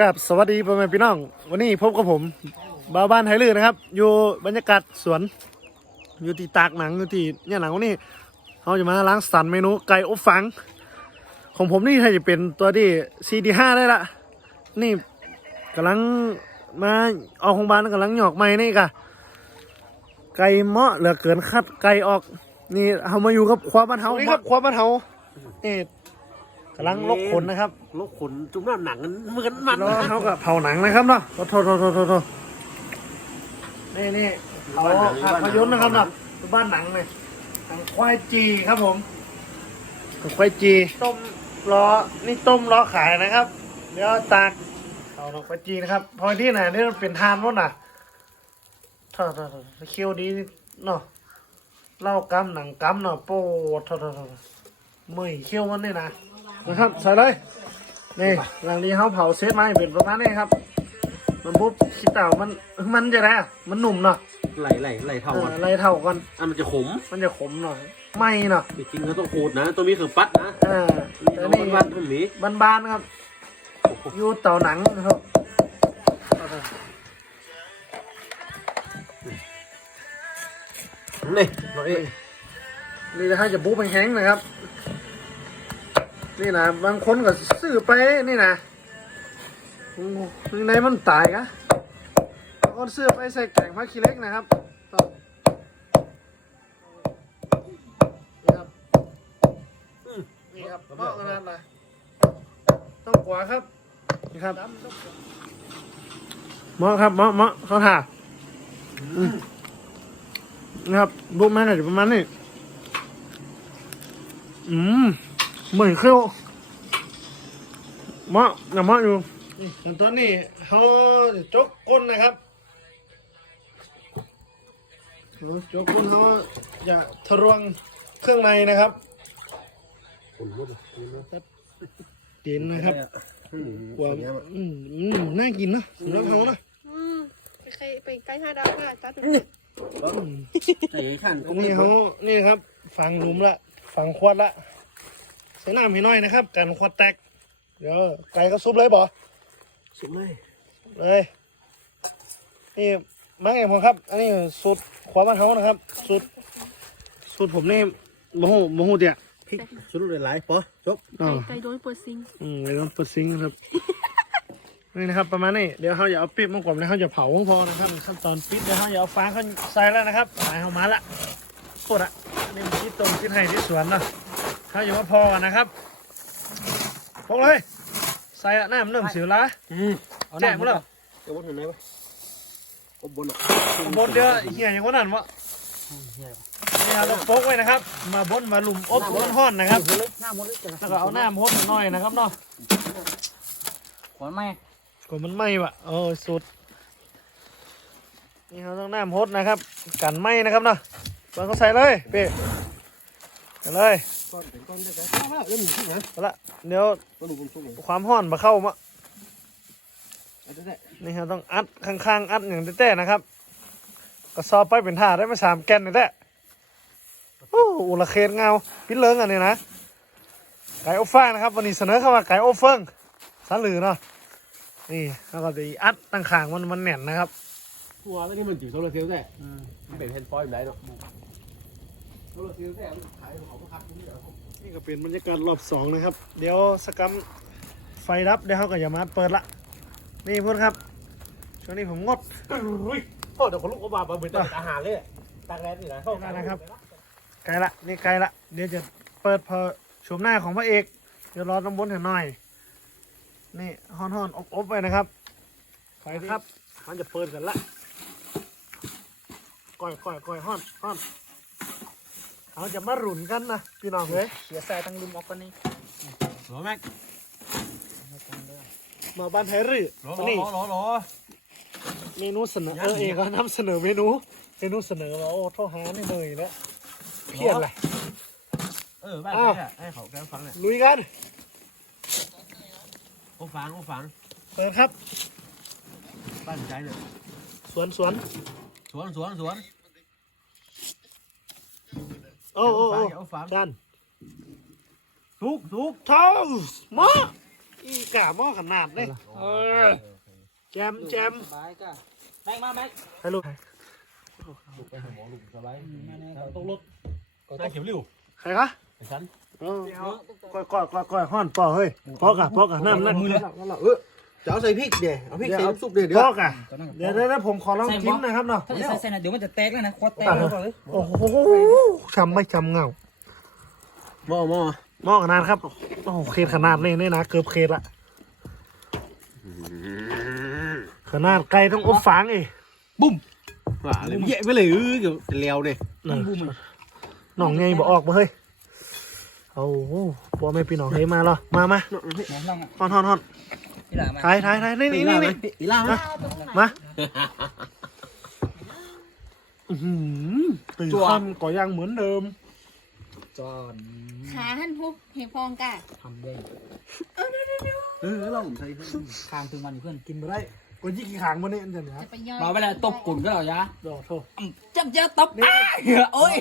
กับสวัสดีพ่อแม่พี่น้อง วันนี้พบกับผมบาวบ้านไทยลื่นนะครับ อยู่บรรยากาศสวน อยู่ที่ตากหนังอยู่ที่เนี่ยหนังวันนี้เราจะมาล้างสรรค์เมนูไก่อบฝัง ของผมนี่ให้จะเป็นตัวที่ซีดีห้าได้ละนี่กำลังมาออกโรงพยาบาลกำลังหยอกไม้นี่กะไก่เหมาะเหลือเกินคัดไก่ออก นี่เรามาอยู่กับคว้าบ้านเฮานี่ครับคว้าบ้านเฮานี่ กำลังลกขนนะครับลกขนจุ่มน้ำหนังกันเหมือนมันแล้วเขาก็เผาหนังนะครับเนาะโทษโทษโทษโทษโทษนี่นี่เผาภาพยนตร์นะครับเนาะบ้านหนังเลยหนังควายจีครับผมหนังควายจีต้มล้อนี่ต้มล้อขายนะครับเดี๋ยวตากเอาหนังควายจีนะครับพอที่ไหนนี่มันเป็นทานรถน่ะโทษโทษโทษเคี้ยวดีเนาะเหล่ากำหนังกำเนาะโปดโทษโทษโทษมือเคี้ยวมันนี่นะ นะครับใส่เลยนี่หลังนี้เขาเผาเซตมาให้เป็นประมาณนี้ครับ มันปุ๊บขี้เต่ามันมันจะได้อะมันหนุ่มเนาะไหลไหลไหลเท่าเออกันอะไรเท่ากันอะมันจะขมมันจะขมหน่อยไม่เนาะจริงๆก็ต้องขูดนะตัวนี้คือปัดนะเออนี่แต่เอานี่บ้านๆมันหมีบานๆครับอยู่เต่าหนังนะครับนี่เราเองนี่ถ้าจะบุ๊บแห้งๆนะครับ นี่นะบางคนก็ซื้อไปนี่นะโอ้โหข้างในมันตายกะบางคนซื้อไปใส่แกงผักขี้เหล็กนะครับนี่ครับนี่ครับเหมาขนาดไหนต้องกว่าครับนี่ครับเหมาะครับมาะเหมาะเขาถ่าอืมนะครับบุกมาหน่อยประมาณนี้อืม เหมือนเคี้ยวเหมาะนะเหมาะอยู่นี่ขั้นตอนนี้เขาจกก้นนะครับเขาจกก้นเขาจะทะลวงเครื่องในนะครับขนหมดตีนนะครับอืมกว่าอืมอืมน่ากินเนอะสำหรับเขานะอืมไปใครไปใกล้ห้าดาวค่ะจ้าถึงอืมไอ้ขันตรงนี้เขานี่ครับ ฝังหลุมละ ฝังควดละใส่น้ำให้น้อยนะครับกันควดแตก เดี๋ยวไก่ก็ซุปเลยบ่สุดเลยเลย นี่มาเองผมครับ อันนี้สูตรขวาบ้านเขานะครับ สูตรสูตรผมนี่โมโหโมโหเดียพริกสุดเลยหลายปอจบอ๋อไก่โดนปวดซิงอืมเลยต้องเปิดซิงค์นะครับ นี่นะครับ ประมาณนี้เดี๋ยวเขาอย่าเอาปิ๊บมากกว่าแล้วเขาจะเผาพอนะครับขั้นตอนปิ๊บเดี๋ยวเขาอย่าเอาฟางเขาใส่แล้วนะครับใส่เขามาละปวดอะอันนี่มันที่ตรงที่ไทยที่สวนเนาะ เขาอย่ามาพอกันนะครับพกเลย ใส่อะน้ำเริ่มสิวละอืมแจ้งมาแล้วเอาบนไหนวะเอาบนอะบนเดือเหี้ยอย่างว่านั่นวะนี่เราต้องพกไว้นะครับ มาบนมาลุมอบร้อนห้อนนะครับหน้าหมดเลยจ้ะแล้วก็เอาน้ำพดหน่อยนะครับเนาะขวานไหมกว่ามันไหม้วะเออสุด นี่เขาต้องน้ำพดนะครับ กันไหม้นะครับเนาะวางเขาใส่เลยเป๊ะใส่เลย ก้อนเป็นก้อนได้ไหมเอาละเล่นที่ไหนเอาละเดี๋ยวก็ดูบนช่วงนี้ความห้อนมาเข้ามาเอาได้นี่เราต้องอัดข้างๆ อัดอย่างแต้ๆนะครับ ก็ซอบไปเป็นท่าได้มาสามแกนนี่แหละโอ้อุละเคนเงาพิษเลิงอันนี้นะ ไก่อบฟางนะครับ วันนี้เสนอเข้ามาไก่อบเฟิงสันหรือเนาะนี่แล้วก็จะอัดตั้งขางมันมันแน่นนะครับ ตัวตัวนี้มันจิ๋วโซลาเซลล์ได้เป็นแฮนด์ฟอยล์ได้หรอก นขายของพักนี่เหรอนี่ก็เป็นบรรยากาศรอบสองนะครับ เดี๋ยวสกรรมไฟดับเดี๋ยวเขาก็อย่ามาเปิดละ นี่พูดครับ ช่วงนี้ผมงดอุ้ยโทษเดี๋ยวคนลูกก็บาเหมือนจะอาหารเลยตากแดดนี่นะเข้ากันนะครับไกลละนี่ไกลละเดี๋ยวจะเปิดพอชมหน้าของพระเอก เดี๋ยวรอต้องบนเห็นหน่อย นี่ห่อนห่อนอบอบๆไปนะครับไฟครับ มันจะเปิดกันละก่อยก่อยก่อยห่อนห่อน เขาจะมาหรุนกันนะพี่น้องเลยเสียใส่ตั้งลุมออกกันนี่หรอแม็กมาบ้านไทยรื้อหรอวันนี้หรอหรอหรอเมนูเสนอเออเองก็นำเสนอเมนูเมนูเสนอมาโอ้โทษหานี่เลยแล้วเพี้ยนแหละเออบ้านใครอะให้เขาแกฟังเนี่ยลุยกันโอ้ฟังโอ้ฟังเปิดครับ บ้านใจเนี่ยสวนสวนสวนสวนสวน โอ้โอ้โอ้โอ้ฟังจานทุกทุกเท่ามาอีกาหม้อขนาดเลยเออแจมแจมสบายก็แม็กมาแม็กให้ลูกไปหาหมอลุงสบายมาแน่ต้องรถนายเขียวริ้วใครคะไอ้ฉันเออก้อยก้อยก้อยก้อยห้อนปอเฮ้ยปอกะปอกะน้ำนั่นมือเลยเออ จะเอาใส่พริกเดี๋ยวเอาพริกใส่น้ำซุปเดี๋ยวเดี๋ปยวอกะเดี๋ยวเดี๋ยวเดี๋ยวผมขอลองจิ้มนะครับเนาะถ้าจะใส่ใส่นะเดี๋ยวมันจะแตกแล้วนะคอแตกตัดแล้เลวยโอ้โหช้ำไม่ช้ำเงาหม้อหม้อหม้อขนาดครับโอ้โหเคสขนาดนี่นี่นะเกือบเคสละขนาดไก่ต้องอบฟางอีกว่าเลยเยอะไปเลยเออเดี๋ยวเลี้ยวเนี่ยนั่นหน่องไงบอกออกมาเฮ้ยเอาโอ้พ่อแม่พี่น้องเฮ้ยมาเหรอมามาหมอนลองอะฮอนฮอนฮ อนนี่แหละมาถ่ายถ่ายถ่ายนี่นี่นี่นี่อีล่าไหมมาอื้อหือตื่นค่ำก็ยังเหมือนเดิม จอนขาหันฮุบเฮพองกะทำได้เออเราผมใส่ข้างถึงวันนี้เพื่อนกินไปได้ก็ยี่กี่ขางวันนี้อันเดียวนะจะไปย่อยมาเวลาตบกุ่นก็เหรอยะดอกโทษจับเจอตบอ้าโอ้ย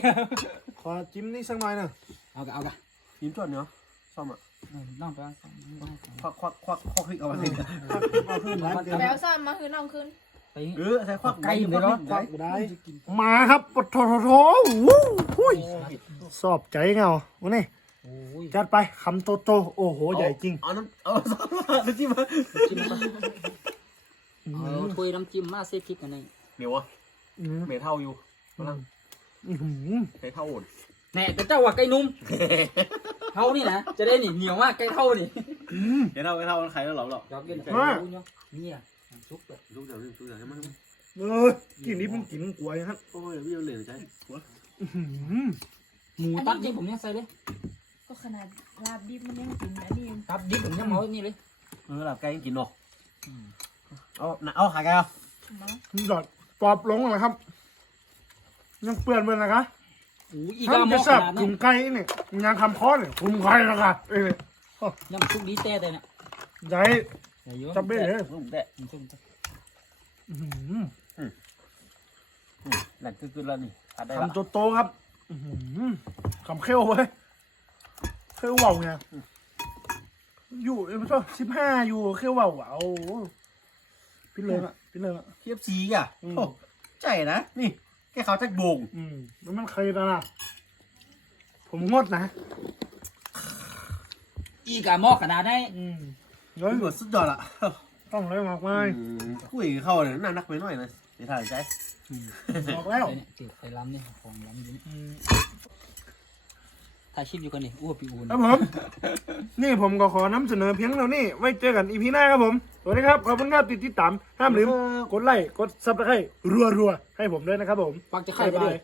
ขอจิ้มนี่สักหน่อยหนึ่งเอากะเอากะยิ้มจอดเนาะซ่อมอะ น้องไปว่าควักควักควักควักพริกเอาไปสิเอาขึ้นร้านเกินแบลซ้ำมาคือน้องขึ้นไปเออใส่ควักไก่อยู่เลยเนาะควักได้มาครับปะโถโถโถวู้หุ้ยสอบใจเงาวันนี้โอ้ยจัดไปคำโตโตๆโอ้โหใหญ่จริงเอาน้ำเอาน้ำจิ้มมาจิ้มมาเอาถ้วยน้ำจิ้มมาเซพริกกันเลยเหนียวอะอืมเมทัลอยู่กำลังอื้อหือใช้เท่าโอนแน่แต่เจ้าว่าไก่นุ่ม เท่านี่นะจะได้หนีเหนียวมากไก่เท่านี่อืมเมทัลเมทัลใครแล้วหรอหรอยอดเย็นมานี่อะซุปแบบลูกเดี๋ยวลูกเดี๋ยวให้มันเออกินนี้มันกินกล้วยครับโอ้ยพี่เอาเหรียญใจหัวอื้อหือหมูตับดิบผมยังใส่เลยก็ขนาดลาบดิบมันยังกินอันนี้ตับดิบผมยังเอานี่เลยเออหลับไก่ยังกินเนาะเอาเอาขายไก่เอาเนาะหยอดปอบลงเลยครับยังเปื่อนเปื่อนนะคะโอ้ยอีท่ากานหมจะอขแซ่บนาดกลุ่นี้มไก่เนี่ยยังคำคอเนี่ยกลุ่มไก่นะคะเอ้ยยำซุปดีแต่แต่เนี่ยใหญ่ อย่าเยอะจับเบ้เลยลูกแต่มันซุปอื้อหือหลังคือแล้วนี่ขาดได้ละคำโตโตๆครับอื้อหือคำเขี้ยวเว้ยเขี้ยวเว่าวไงอยู่เอ้ยไม่ใช่สิบห้าอยู่เขี้ยวเว่าวอะโอ้โหพี่เลยอะพี่เลยอะ เทียบซีอะโอ้ใจนะนี่ แค่เขาแจ็คโบงอืมแล้วมันเคยนะนะผมงดนะ อีกาหมอขนาดนี้อืมเฮ้ยสุดยอดละต้องเลยมากมายคุยเข้าเลยน่านักไปหน่อยนะเดี๋ยวถ่ายใจบอกแล้วเนี่ยจืดใส่ล้ำนี่ของล้ำอยู่นี่อืม ถ่ายคลิปอยู่กันนี่อ้วปีอูนครับผม นี่ผมก็ขอนำเสนอเพียงเท่านี้ ไว้เจอกันอีพีหน้าครับผม สวัสดีครับ ขอบคุณครับติดติดตาม ห้ามลืม กดไลค์ กดซับสไครต์รัวๆ ให้ผมด้วยนะครับผม ปักจะไข่บ๊ายไปบาด้วยย